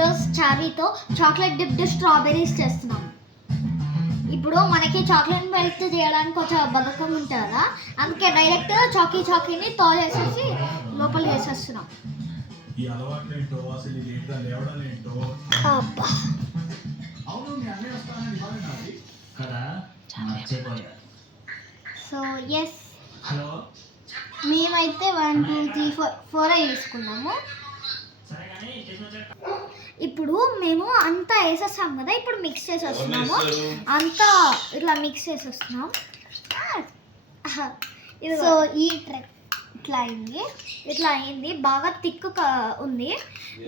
ఈరోజు చారీతో chocolate dipped strawberries చేస్తున్నాం. ఇప్పుడు మనకి చాక్లెట్ మెల్ట్ చేయడానికి కొంచెం బద్ధకం ఉంటుంది కదా, అందుకే డైరెక్ట్ చాకీని తో చేసేసి లోపల వేసేస్తున్నాం. సో ఎస్, మేమైతే 1 2 3 4 తీసుకున్నాము. ఇప్పుడు మేము అంతా వేసేస్తాం కదా, ఇప్పుడు మిక్స్ చేసేస్తున్నాము. అంతా ఇట్లా మిక్స్ చేసేస్తున్నాం. సో ఈ ట్రెక్ ఇట్లా అయింది, బాగా థిక్ ఉంది.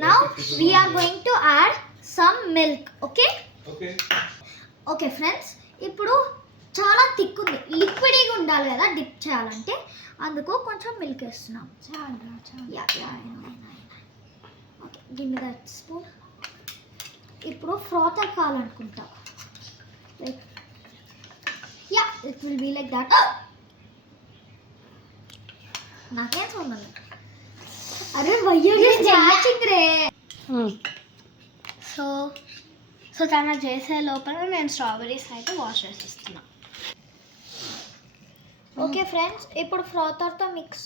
Now we're going to add some milk. Okay friends, ఇప్పుడు చాలా థిక్ ఉంది, లిక్విడ్గా ఉండాలి కదా డిప్ చేయాలంటే, అందుకు కొంచెం మిల్క్ వేస్తున్నాం. Okay, give me that spoon. ఇప్పుడు ఫ్రాతర్ కావాలనుకుంటా, like yeah it will be like that. నాకేం చూడాలి, అరే మ్యాచింగ్ రే. సో తన చేసే లోపల నేను స్ట్రాబెర్రీస్ అయితే వాష్ చేసేస్తున్నా. ఓకే ఫ్రెండ్స్, ఇప్పుడు ఫ్రాతర్తో మిక్స్.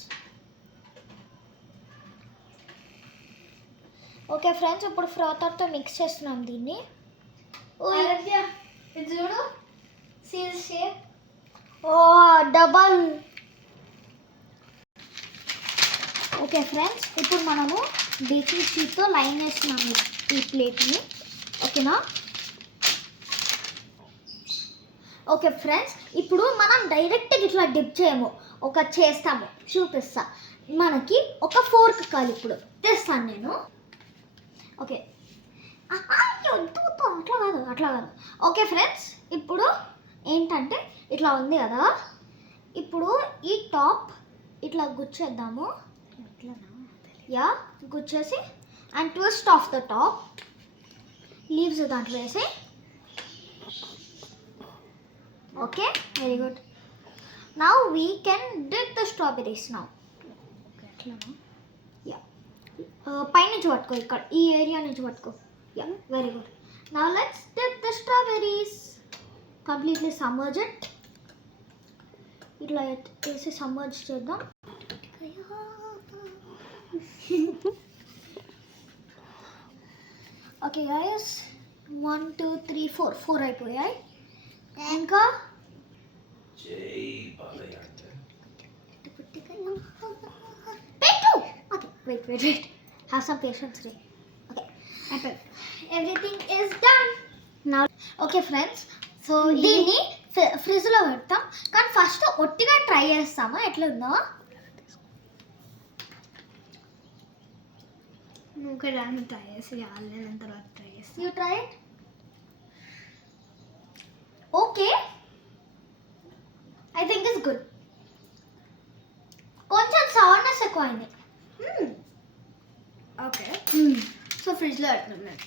ఓకే ఫ్రెండ్స్, ఇప్పుడు ఫ్రాతర్తో మిక్స్ చేస్తున్నాం దీన్ని. చూడు సీల్ షేప్, ఓ డబల్. ఓకే ఫ్రెండ్స్, ఇప్పుడు మనము బేకింగ్ షీట్తో లైన్ వేస్తున్నాము ఈ ప్లేట్ని. ఓకేనా? ఓకే ఫ్రెండ్స్, ఇప్పుడు మనం డైరెక్ట్ ఇట్లా డిప్ చేయము, ఒక చేస్తాము, చూపిస్తా. మనకి ఒక ఫోర్క్ కావాలి, ఇప్పుడు తెస్తాను నేను. ఓకే, అట్లా కాదు. ఓకే ఫ్రెండ్స్, ఇప్పుడు ఏంటంటే ఇట్లా ఉంది కదా, ఇప్పుడు ఈ టాప్ ఇట్లా గుచ్చేద్దాము. యా, గుచ్చేసి and twist off the top, leaves దాంట్లో వేసి. Okay, very good. Now we can dip the strawberries. Now yeah, పైనుంచి పట్టుకో, ఇక్కడ ఈ ఏరియా నుంచి పట్టుకో. Yeah, very good. Now let's dip the strawberries. Completely submerge it. ఇట్లా వేసి సమ్మర్జ్ చేద్దాం. ఓకే గైస్, 1 2 3 4 అయిపోయాయి. ఇంకా పెట్టు. Okay, wait, have some patience రే. Okay, everything is done now. Okay friends, so దీన్ని ఫ్రిడ్జ్లో పెడతాం, కానీ ఫస్ట్ ఒట్టిగా ట్రై చేస్తాము ఎట్లుందో. నువ్వు ట్రై చేసి ఆన్లైన్ తర్వాత ట్రై చేసి you try it. Okay, I think it's good. కొంచెం సౌండ్నెస్ ఎక్కువ అయింది. ఓకే, సో ఫ్రిడ్జ్లో పెడుతున్నాం.